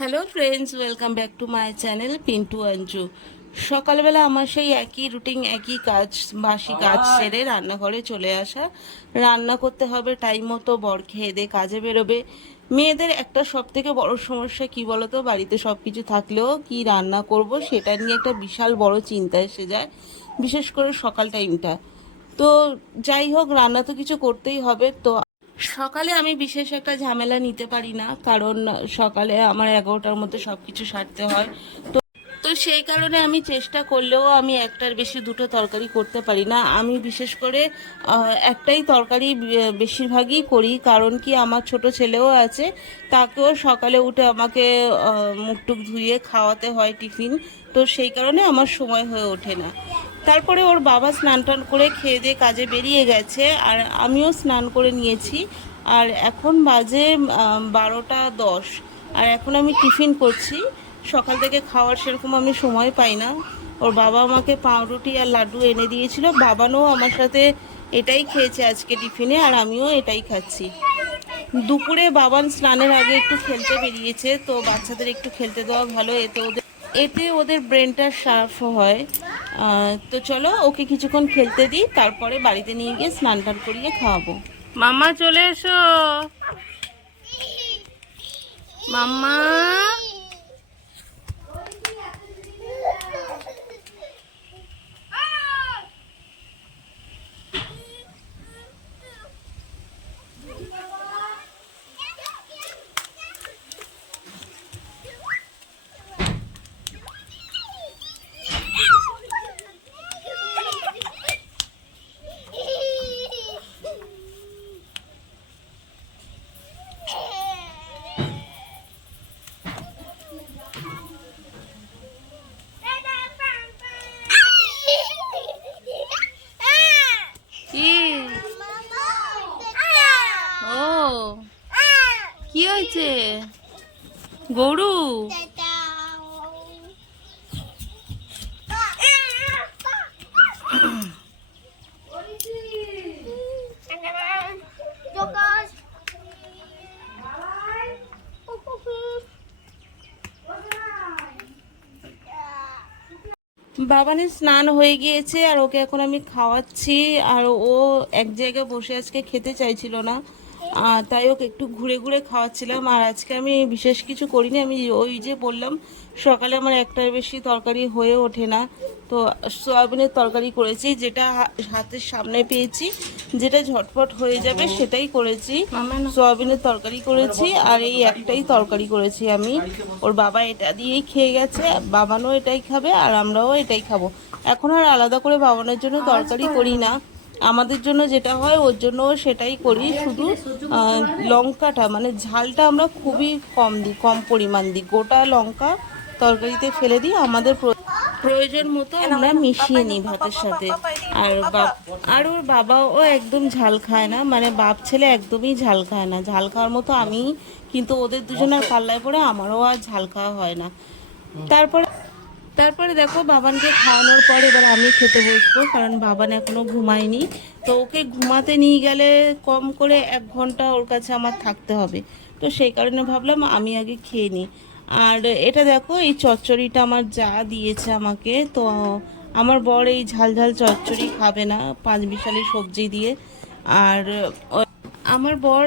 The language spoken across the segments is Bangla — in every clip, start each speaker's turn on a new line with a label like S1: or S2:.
S1: Hello friends welcome back to my channel Pintu Anju সকালবেলা আমার সেই একই রুটিন একই কাজ বাসি কাজ সেরে রান্নাঘরে চলে আসা। রান্না করতে হবে টাইম মতো বর খেয়ে দিয়ে কাজে বেরোবে। মেয়েদের একটা সব থেকে বড় সমস্যা কি বলতো? বাড়িতে সব কিছু থাকলেও কি রান্না করব সেটা নিয়ে একটা বিশাল বড় চিন্তা এসে যায় বিশেষ করে সকাল টাইমটা তো যাই হোক রান্না তো কিছু করতেই হবে। তো সকালে আমি বিশেষ একটা ঝামেলা নিতে পারি না, কারণ সকালে আমার এগারোটার মধ্যে সব কিছু সারতে হয়। তো তো সেই কারণে আমি চেষ্টা করলেও আমি একটার বেশি দুটো তরকারি করতে পারি না। আমি বিশেষ করে একটাই তরকারি বেশিরভাগই করি। কারণ কি, আমার ছোট ছেলেও আছে, তাকেও সকালে উঠে আমাকে মুখটুক ধুয়ে খাওয়াতে হয় টিফিন। তো সেই কারণে আমার সময় হয়ে ওঠে না। তারপরে ওর বাবা স্নান টান করে খেয়ে দিয়ে কাজে বেরিয়ে গেছে, আর আমিও স্নান করে নিয়েছি। আর এখন বাজে বারোটা দশ। আর এখন আমি টিফিন করছি। সকাল থেকে খাওয়ার সেরকম আমি সময় পাই না। ওর বাবা আমাকে পাউরুটি আর লাড্ডু এনে দিয়েছিল। বাবানও আমার সাথে এটাই খেয়েছে আজকে টিফিনে, আর আমিও এটাই খাচ্ছি। দুপুরে বাবান স্নানের আগে একটু খেলতে বেরিয়েছে, তো বাচ্চাদের একটু খেলতে দেওয়া ভালো। এতে ওদের এতে ওদের ব্রেনটা শার্প হয়। তো চলো ওকে কিছুক্ষণ খেলতে দিই, তারপরে বাড়িতে নিয়ে গিয়ে স্নান টান করিয়ে খাওয়াবো। মাম্মা, চলে এসো। মাম্মা। গরু। বাবানের স্নান হয়ে গিয়েছে আর ওকে এখন আমি খাওয়াচ্ছি আর ও এক জায়গায় বসে আজকে খেতে চাইছিল না। তাই ওকে একটু ঘুরে ঘুরে খাওয়াচ্ছিলাম। আর আজকে আমি বিশেষ কিছু করিনি। আমি ওই যে বললাম সকালে আমার একটার বেশি তরকারি হয়ে ওঠে না। তো সয়াবিনের তরকারি করেছি যেটা হাতের সামনে পেয়েছি যেটা ঝটপট হয়ে যাবে সেটাই করেছি। সয়াবিনের তরকারি করেছি আর এই একটাই তরকারি করেছি আমি। ওর বাবা এটা দিয়েই খেয়ে গেছে বাবানও এটাই খাবে আর আমরাও এটাই খাব। এখন আর আলাদা করে বাবানোর জন্য তরকারি করি না। আমাদের জন্য যেটা হয় ওর জন্য সেটাই করি। শুধু লঙ্কাটা মানে ঝালটা আমরা খুবই কম দিই কম পরিমাণ দিই। গোটা লঙ্কা তরকারিতে ফেলে দিই। আমাদের প্র- প্রয়োজন মতো আমরা মিশিয়ে নিই ভাতের সাথে। আর বাপ আর ওর বাবাও একদম ঝাল খায় না। মানে বাপ ছেলে একদমই ঝাল খায় না। ঝাল খাওয়ার মতো আমি কিন্তু ওদের দুজনের পাল্লায় পড়ে আমারও আর ঝাল খাওয়া হয় না। তারপরে তারপরে দেখো বাবানকে খাওয়ানোর পর এবার আমি খেতে বসবো, কারণ বাবান এখনও ঘুমায়নি। তো ওকে ঘুমাতে নিয়ে গেলে কম করে এক ঘণ্টা ওর কাছে আমার থাকতে হবে। তো সেই কারণে ভাবলাম আমি আগে খেয়ে নিই। আর এটা দেখো, এই চচ্চড়িটা আমার যা দিয়েছে আমাকে, তো আমার বর এই ঝাল ঝাল চচ্চড়ি খাবে না, পাঁচ বিশালি সবজি দিয়ে। আর আমার বর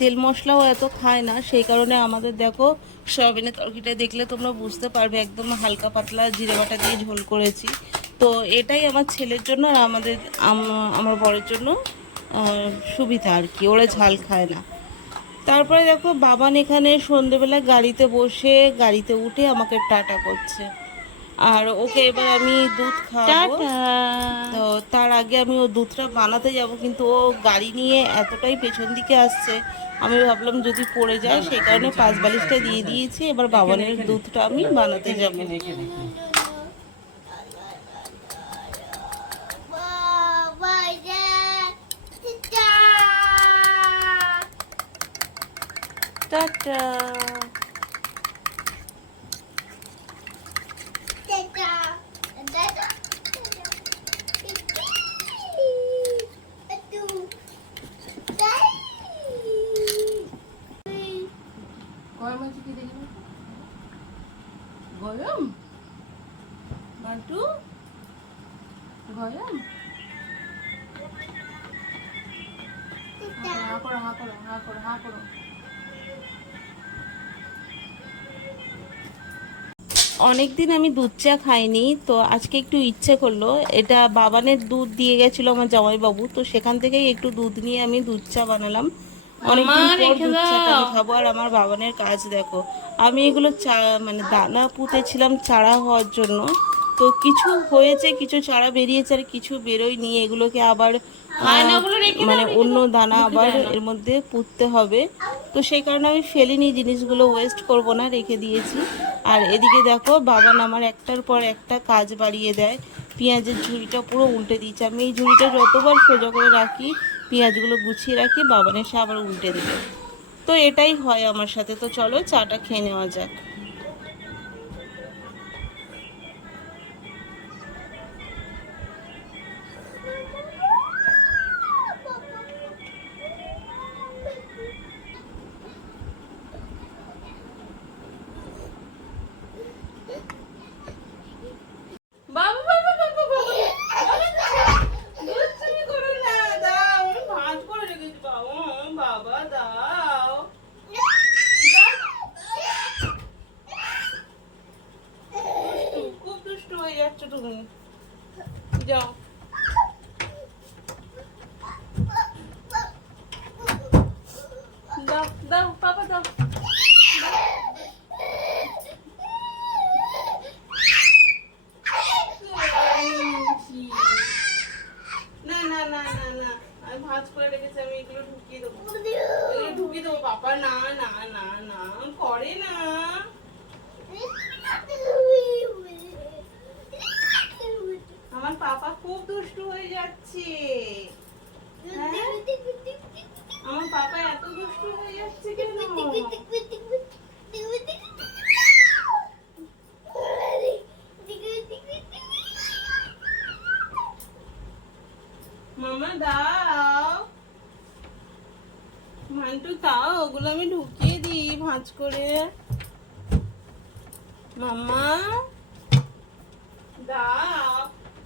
S1: তেল মশলাও এত খায় না, সেই কারণে আমাদের দেখো সয়াবিনের তরকারিটা দেখলে তোমরা বুঝতে পারবে, একদম হালকা পাতলা জিরে বাটা দিয়ে ঝোল করেছি। তো এটাই আমার ছেলের জন্য আর আমাদের আমার বরের জন্য সুবিধা আর কি, ওরা ঝাল খায় না। তারপরে দেখো বাবান এখানে সন্ধেবেলা গাড়িতে বসে, গাড়িতে উঠে আমাকে টাটা করছে। আর ওকে এবার আমি দুধ খাওয়াবো তো তার আগে আমি ও দুধটা বানাতে যাব কিন্তু ও গাড়ি নিয়ে এতটাই পেছন দিকে আসছে আমি ভাবলাম যদি পড়ে যায় সেই কারণে পাঁচ বালিশটা দিয়ে দিয়েছি এবার বাবানের দুধটা আমি বানাতে যাব টাটা গরম? বান্টু? গরম? হা করো হা করো হা করো হা করো। অনেকদিন আমি দুধ চা খাইনি, তো আজকে একটু ইচ্ছে করল। এটা বাবানের দুধ দিয়ে গেছিল আমার জামাইবাবু, তো সেখান থেকেই একটু দুধ নিয়ে আমি দুধ চা বানালাম। খাব আর আমার বাবানের কাজ দেখো। আমি এগুলো চা মানে দানা পুঁতেছিলাম চারা হওয়ার জন্য। তো কিছু হয়েছে কিছু চারা বেরিয়েছে আর কিছু বেরোয়নি এগুলোকে আবার মানে অন্য দানা আবার এর মধ্যে পুঁততে হবে। তো সেই কারণে আমি ফেলিনি জিনিসগুলো ওয়েস্ট করব না রেখে দিয়েছি। আর এদিকে দেখো বাবান আমার একটার পর একটা কাজ বাড়িয়ে দেয়। পেঁয়াজের ঝুড়িটা পুরো উল্টে দিয়েছে। আমি এই ঝুড়িটা যতবার সোজা করে রাখি পেঁয়াজগুলো গুছিয়ে রাখি বাবান এসে আবার উল্টে দেবে তো এটাই হয় আমার সাথে। তো চলো চাটা খেয়ে নেওয়া যাক। যাচ্ছ তুমি যাও দাও দাও পাপা দাও না না না না না আমি ভাঁজ করে রেখেছি আমি এগুলো ঢুকিয়ে দেবো এগুলো ঢুকিয়ে দেবো পাপা না না না না করে না আমার পাপা খুব দুষ্টু হয়ে যাচ্ছে। হ্যাঁ? আমার পাপা এত দুষ্টু হয়ে যাচ্ছে কেন? মামা, দাও। তাও ওগুলো আমি ঢুকিয়ে দিই ভাঁজ করে। মামা, দাও।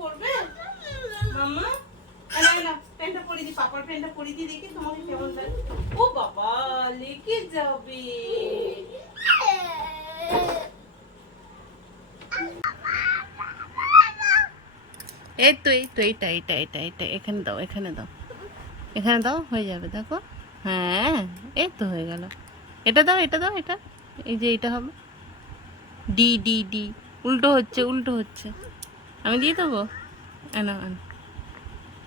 S1: পরবে মামা না না প্যান্টটা পরিয়ে দি পাপার প্যান্টটা পরিয়ে দি দেখি তোমাকে কেমন লাগে। ও বাবা, লেগে যাবে। এই তো এই তো, এইটা এইটা এইটা এইটা, এখানে দাও এখানে দাও। এখানে দাও, হয়ে যাবে, দেখো। হ্যাঁ এই তো হয়ে গেল। এটা দাও এটা দাও, এটা। এই যে, এইটা হবে। ডি ডি ডি, উল্টো হচ্ছে উল্টো হচ্ছে। আমি দিয়ে দেবো? এনা এনা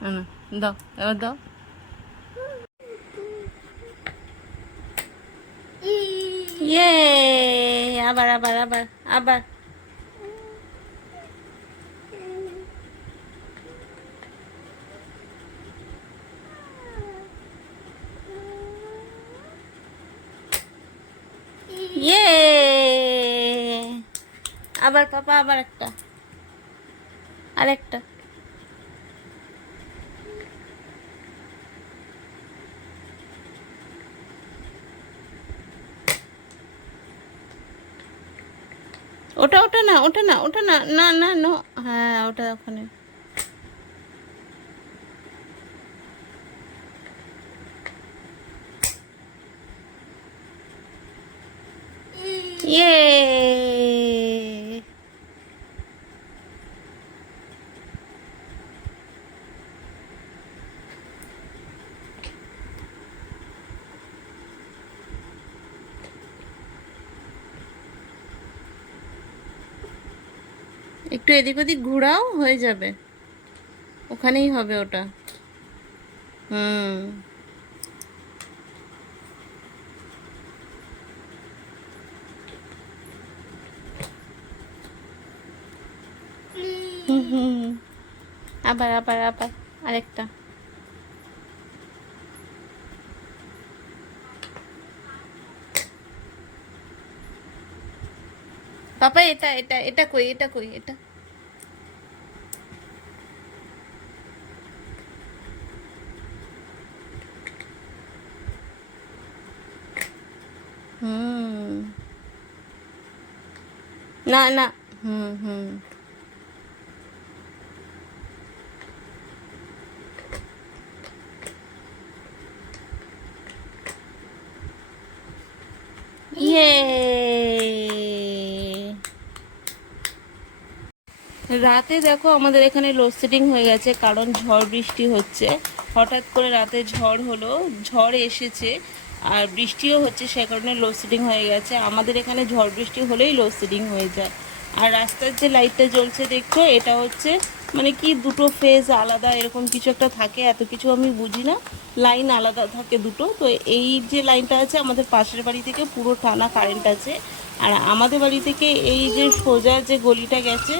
S1: এনা দাও, এবার দাও। আবার আবার আবার আবার। ইয়ে আবার পাপা, আবার একটা। আরেকটা। ওটা ওটা না ওটা না ওটা না না না, নো হ্যাঁ ওটা ওখানে। ইয়ে একটু এদিক ওদিক ঘোরাও হয়ে যাবে। ওখানেই হবে ওটা। হুম। আবার আবার আবার। আরেকটা। পাপা, এটা এটা এটা কই এটা কই, এটা? হুম না না হুম হুম রাতে দেখো আমাদের এখানে লোডশেডিং হয়ে গেছে, কারণ ঝড় বৃষ্টি হচ্ছে। হঠাৎ করে রাতে ঝড় হলো, ঝড় এসেছে। আর বৃষ্টিও হচ্ছে, সে কারণে লোডশেডিং হয়ে গেছে। আমাদের এখানে ঝড় বৃষ্টি হলেই লোডশেডিং হয়ে যায়। আর রাস্তার যে লাইটটা জ্বলছে দেখছ, এটা হচ্ছে মানে কি দুটো ফেজ আলাদা, এরকম কিছু একটা থাকে, এত কিছু আমি বুঝি না। লাইন আলাদা থাকে দুটো, তো এই যে লাইনটা আছে, আমাদের পাশের বাড়ি থেকে পুরো টানা কারেন্ট আছে। আর আমাদের বাড়ি থেকে এই যে সোজা যে গলিটা গেছে,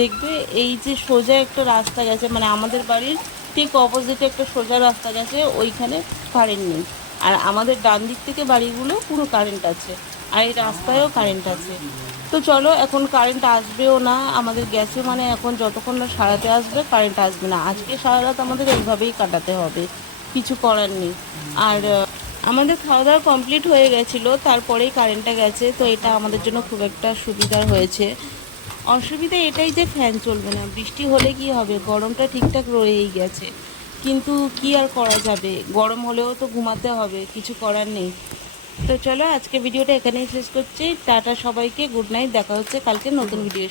S1: দেখবে এই যে সোজা একটা রাস্তা গেছে মানে আমাদের বাড়ির ঠিক অপোজিটে একটা সোজা রাস্তা গেছে, ওইখানে কারেন্ট নেই। আর আমাদের ডান দিক থেকে বাড়িগুলো পুরো কারেন্ট আছে, আর এই রাস্তায়ও কারেন্ট আছে। তো চলো, এখন কারেন্ট আসবেও না, আমাদের গ্যাসে মানে এখন যতক্ষণ না সারাতে আসবে কারেন্ট আসবে না। আজকে সারা রাত আমাদের এইভাবেই কাটাতে হবে, কিছু করার নেই। আর আমাদের খাওয়া দাওয়া কমপ্লিট হয়ে গেছিল, তারপরেই কারেন্টটা গেছে, তো এটা আমাদের জন্য খুব একটা সুবিধার হয়েছে। অসুবিধা এটাই যে ফ্যান চলবে না, বৃষ্টি হলে কি হবে? গরমটা ঠিকঠাক রয়েই গেছে। কিন্তু কি আর করা যাবে? গরম হলেও তো ঘুমাতে হবে কিছু করার নেই। তো চলো আজকে ভিডিওটা এখানেই শেষ করছি। টাটা সবাইকে গুড নাইট দেখা হচ্ছে কালকে নতুন ভিডিও